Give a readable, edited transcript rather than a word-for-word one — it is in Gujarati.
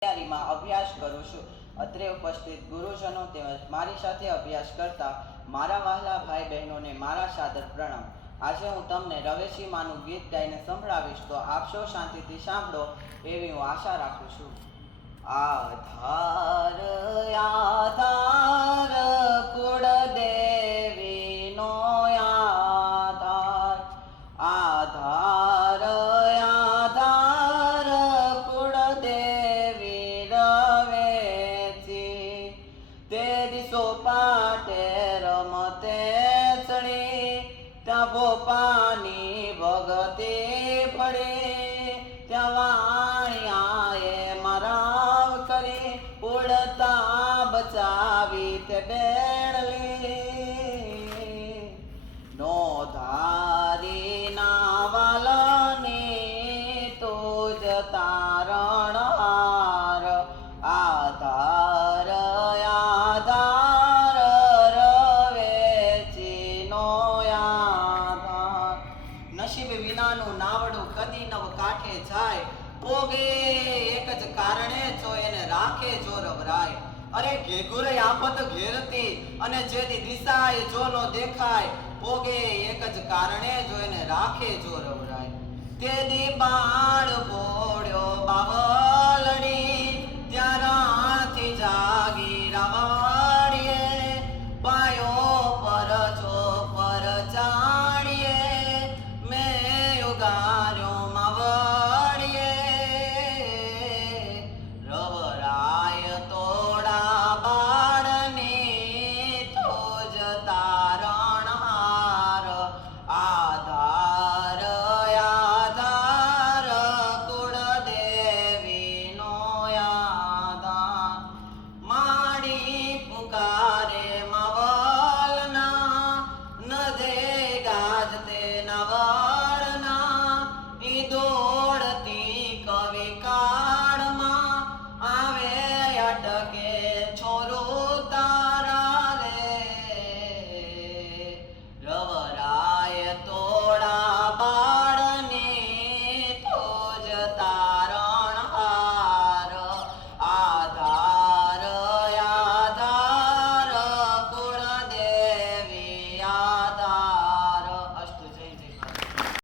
તૈયારીમાં અભ્યાસ કરું છું. અત્રે ઉપસ્થિત ગુરુજનો તેમજ મારી સાથે અભ્યાસ કરતા મારા વહાલા ભાઈ બહેનોને મારા સાદર પ્રણામ. આજે હું તમને રવેશી માનું ગીત ગાઈને સંભળાવીશ, તો આપ સૌ શાંતિથી સાંભળો એવી હું આશા રાખું છું. આધાર આધાર કુળદેવીનો આધાર, આધાર આધાર કુળદેવી રવેચી. તે દિશો પાટે રમતે ચડી, ત્યાં ગોપાની ભગતે પડી, ત્યાં વાણિયાએ મરાવ કરી, ઉડતા બચાવી તે બેડલી. નો ધારી ના વાલની તુજ તારણહાર, આધાર આધાર રવેચીનો આધાર. નસીબ વિનાનું નાવડું કદી નવ કાંઠે જાય, પોગે એક જ કારણે જો એને રાખે જોરવરાય. અરે ઘેઘુરે આફત ઘેરતી અને જેની દિશાએ જો નો દેખાય, પોગે એક જ કારણે જો એને રાખે જોરવરાય. તે દી બાળ ભોળ્યો બાવળ